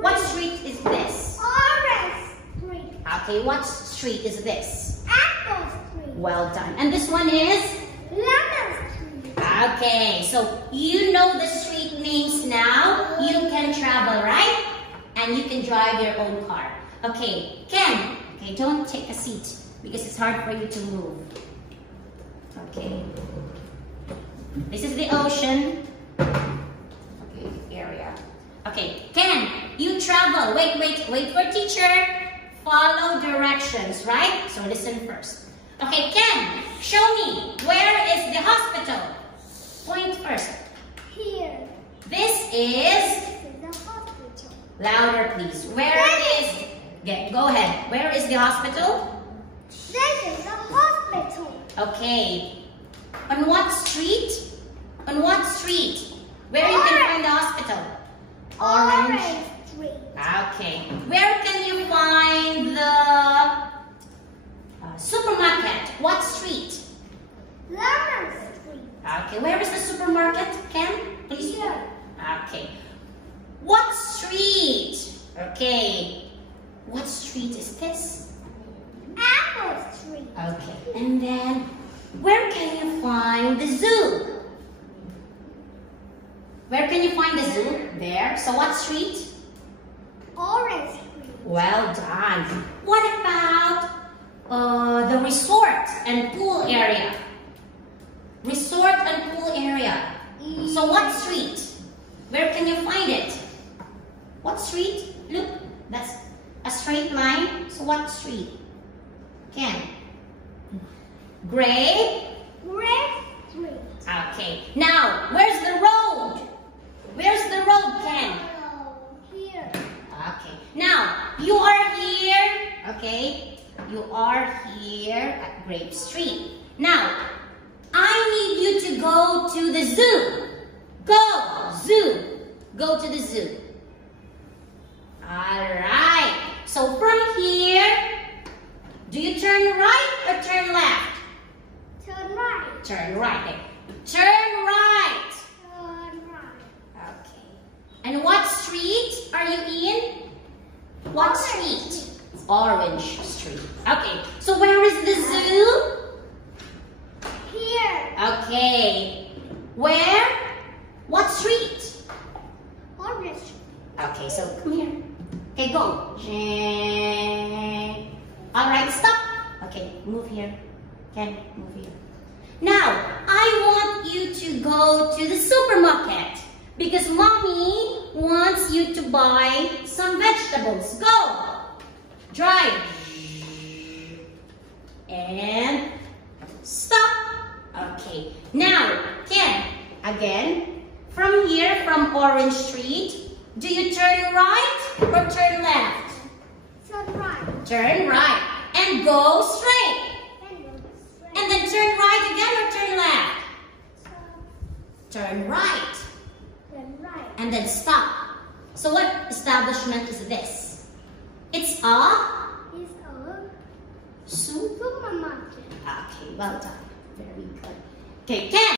What street is this? Orange Street. Okay, what street is this? Apple Street. Well done. And this one is? Lemon Street. Okay, so you know the street names now. You can travel, right? And you can drive your own car. Okay, Ken, okay, don't take a seat because it's hard for you to move. Okay. This is the ocean. Okay, area. Okay, Ken, you travel. Wait for teacher. Follow directions, right? So listen first. Okay, Ken, show me. Where is the hospital? Point first. Here. This is? This is the hospital. Louder, please. Where is? Yeah, go ahead. Where is the hospital? This is the hospital. Okay. On what street? On what street? Where you can find the hospital? Orange Street. Okay. Where can you find the supermarket? What street? Lemon Street. Okay. Where is the supermarket, Ken? Please. Here. Okay. What street? Okay. What street is this? Apple Street. Okay. And then, where can you find the zoo? Where can you find the zoo? There. So what street? Orange Street. Well done. What about the resort and pool area? Resort and pool area. So what street? Where can you find it? What street? Look, that's a straight line. So what street? Ken? Gray? Red Street. Okay. Now, where's the road? Where's the road, Ken? Here. Okay. Now, you are here. Okay. You are here at Grape Street. Now, I need you to go to the zoo. Go, zoo. Go to the zoo. Alright. So from here, do you turn right or turn left? Turn right. Turn right. Okay. Turn right. Turn right. Okay. And what street are you in? What street? Orange Street. Okay. So where is the zoo? Here. Okay. Where? What street? Orange Street. Okay, so come here. Okay, go. Alright, stop. Okay, move here. Okay, move here. Now, I want you to go to the supermarket because mommy wants you to buy some vegetables. Go. Drive. And stop. Okay. Now, Ken, again, from here, from Orange Street, do you turn right or turn left? Turn right. Turn right. And go straight. And go straight. And then turn right again or turn left? Turn right. Turn right. And then stop. So what establishment is this? It's a It's a soup. supermarket. Okay, well done. Very good. Okay, Ken.